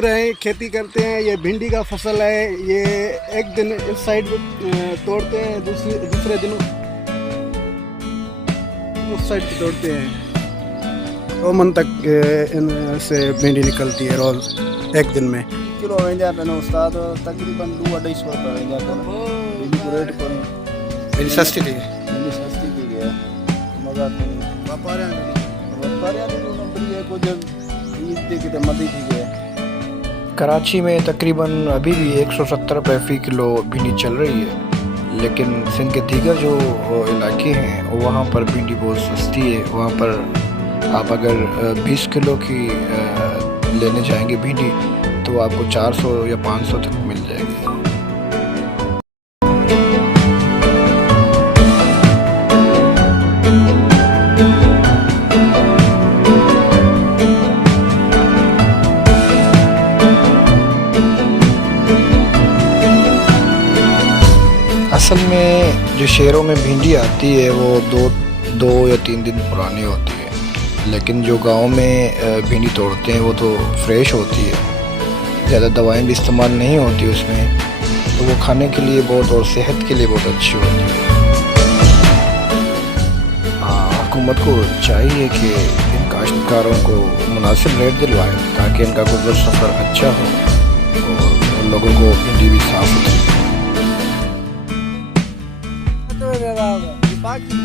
रहे खेती करते हैं। ये भिंडी का फसल है। ये एक दिन इस साइड तोड़ते हैं, दूसरे दिन उस साइड पे तोड़ते हैं। 2 मन तक इनसे भिंडी निकलती है रोज एक दिन में। किलो हो जाता है उस्ताद, तकरीबन 200-250 रुपये हो जाता है भिंडी को रेट पर। भिंडी सस्ती थी, भिंडी सस्ती की गया मजा मदी थी गया। कराची में तकरीबन अभी भी 170 रुपये फ़ी किलो भिंडी चल रही है, लेकिन सिंध के दीगर जो इलाके हैं वहाँ पर भिंडी बहुत सस्ती है। वहाँ पर आप अगर 20 किलो की लेने जाएंगे भिंडी तो आपको 400 या 500 तक मिल जाएगी। असल में जो शहरों में भिंडी आती है वो दो या 3 दिन पुरानी होती है, लेकिन जो गांव में भिंडी तोड़ते हैं वो तो फ्रेश होती है, ज़्यादा दवाएं भी इस्तेमाल नहीं होती उसमें, तो वो खाने के लिए बहुत और सेहत के लिए बहुत अच्छी होती है। हुकूमत को चाहिए कि इन काश्तकारों को मुनासिब रेट दिलवाएं ताकि इनका गुज़र सफ़र अच्छा हो और लोगों को भिंडी भी साफ होती है। बाकी